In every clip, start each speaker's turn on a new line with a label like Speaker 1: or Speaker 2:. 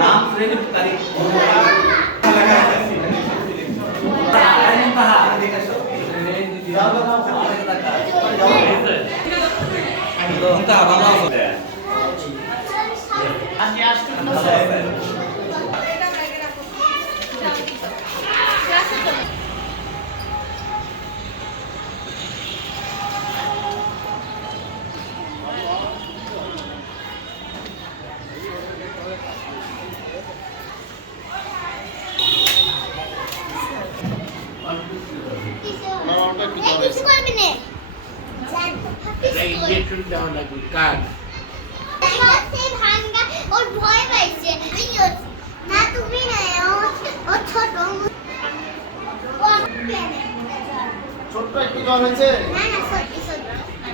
Speaker 1: নাম শ্রেণি তারিখ
Speaker 2: কিছু করবি না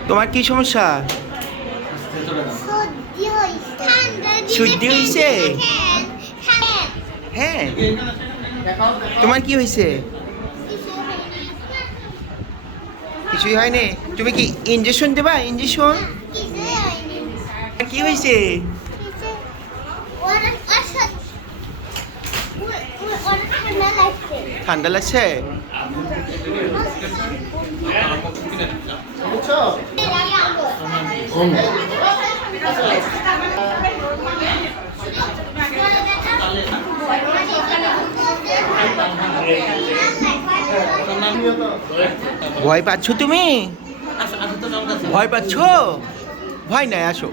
Speaker 3: তোমার কি সমস্যা?
Speaker 2: সর্দি ফ্যান।
Speaker 3: হ্যাঁ।
Speaker 4: দেখাও
Speaker 3: তোমার কি হয়েছে
Speaker 2: কিছু হয়নি।
Speaker 3: কিছুই হয়নি। তুমি কি ইঞ্জেকশন দেবা? ইঞ্জেকশন কি হয়েছে?
Speaker 2: ঠান্ডা লাগছে।
Speaker 4: তুমিও তো
Speaker 3: ভয় পাচ্ছ তুমি? ভয় পাচ্ছ? ভয় নাই আসো।